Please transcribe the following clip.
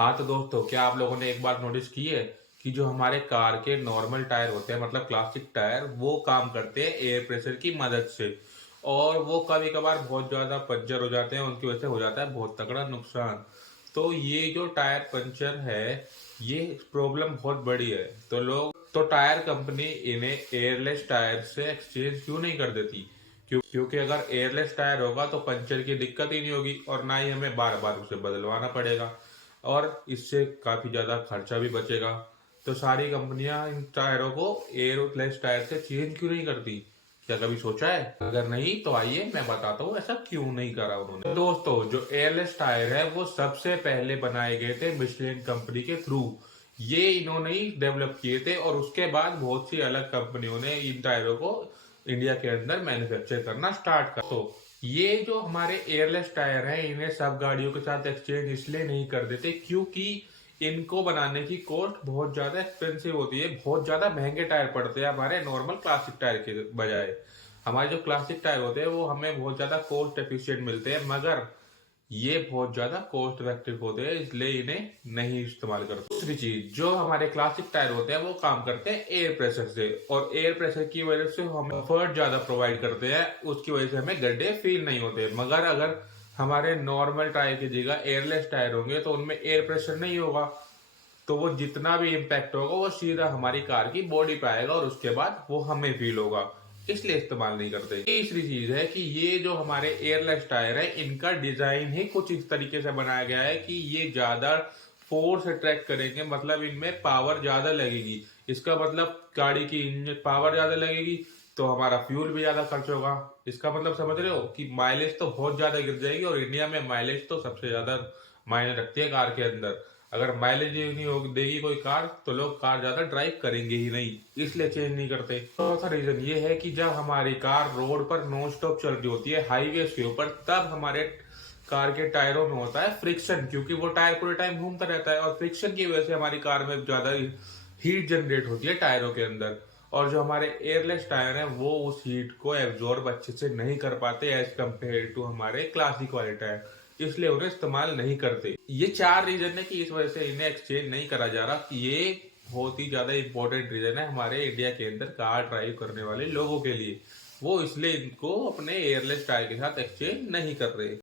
हाँ तो दोस्तों, क्या आप लोगों ने एक बात नोटिस की है कि जो हमारे कार के नॉर्मल टायर होते हैं, मतलब प्लास्टिक टायर, वो काम करते हैं एयर प्रेशर की मदद से। और वो कभी कभार बहुत ज़्यादा पंचर हो जाते हैं, उनकी वजह से हो जाता है बहुत तगड़ा नुकसान। तो ये जो टायर पंचर है, ये प्रॉब्लम बहुत बड़ी है। तो टायर कंपनी इन्हें एयरलेस टायर से एक्सचेंज क्यों नहीं कर देती? क्योंकि अगर एयरलेस टायर होगा तो पंचर की दिक्कत ही नहीं होगी और ना ही हमें बार बार उसे बदलवाना पड़ेगा, और इससे काफ़ी ज़्यादा खर्चा भी बचेगा। तो सारी कंपनियां इन टायरों को एयरलेस टायर से चेंज क्यों नहीं करती? क्या कभी सोचा है? अगर नहीं तो आइए मैं बताता हूँ ऐसा क्यों नहीं करा उन्होंने। तो दोस्तों, जो एयरलेस टायर है वो सबसे पहले बनाए गए थे मिशेलिन कंपनी के थ्रू। ये इन्होंने ही डेवलप किए थे और उसके बाद बहुत सी अलग कंपनियों ने इन टायरों को इंडिया के अंदर मैन्युफैक्चर करना स्टार्ट कर। तो ये जो हमारे एयरलेस टायर हैं, इन्हें सब गाड़ियों के साथ एक्सचेंज इसलिए नहीं कर देते क्योंकि इनको बनाने की कॉस्ट बहुत ज्यादा एक्सपेंसिव होती है। बहुत ज्यादा महंगे टायर पड़ते हैं हमारे नॉर्मल क्लासिक टायर के बजाय। हमारे जो क्लासिक टायर होते हैं वो हमें बहुत ज्यादा कॉस्ट एफिशिएंट मिलते हैं, मगर ये बहुत ज्यादा कॉस्ट इफेक्टिव होते हैं, इसलिए इन्हें नहीं इस्तेमाल करते। दूसरी चीज, जो हमारे क्लासिक टायर होते हैं वो काम करते हैं एयर प्रेशर से, और एयर प्रेशर की वजह से हम कंफर्ट ज्यादा प्रोवाइड करते हैं, उसकी वजह से हमें गड्ढे फील नहीं होते। मगर अगर हमारे नॉर्मल टायर की जगह एयरलेस टायर होंगे तो उनमें एयर प्रेशर नहीं होगा, तो वो जितना भी इम्पैक्ट होगा वो सीधा हमारी कार की बॉडी पे आएगा और उसके बाद वो हमें फील होगा, इसलिए इस्तेमाल नहीं करते। तीसरी चीज है कि ये जो हमारे एयरलेस टायर है, इनका डिजाइन ही कुछ इस तरीके से बनाया गया है कि ये ज्यादा फोर्स अट्रैक्ट करेंगे, मतलब इनमें पावर ज्यादा लगेगी। इसका मतलब गाड़ी की इंजन पावर ज्यादा लगेगी तो हमारा फ्यूल भी ज्यादा खर्च होगा। इसका मतलब समझ रहे हो कि माइलेज तो बहुत ज्यादा गिर जाएगी, और इंडिया में माइलेज तो सबसे ज्यादा मायने रखती है कार के अंदर। अगर माइलेज ही नहीं होगी देगी कोई कार तो लोग कार ज्यादा ड्राइव करेंगे ही नहीं, इसलिए चेंज नहीं करते। चौथा रीजन ये है कि जब हमारी कार रोड पर नॉन स्टॉप चल रही होती है हाईवे के ऊपर, तब हमारे कार के टायरों में होता है फ्रिक्शन, क्योंकि वो टायर पूरे टाइम घूमता रहता है और फ्रिक्शन की वजह से हमारी कार में ज्यादा हीट जनरेट होती है टायरों के अंदर। और जो हमारे एयरलेस टायर हैं वो उस हीट को एब्जॉर्ब अच्छे से नहीं कर पाते एज कम्पेयर टू हमारे क्लासिक वाले टायर, इसलिए उन्हें इस्तेमाल नहीं करते। ये चार रीजन है कि इस वजह से इन्हें एक्सचेंज नहीं करा जा रहा। ये बहुत ही ज्यादा इंपॉर्टेंट रीजन है हमारे इंडिया के अंदर कार ड्राइव करने वाले लोगों के लिए। वो इसलिए इनको अपने एयरलेस टायर के साथ एक्सचेंज नहीं कर रहे।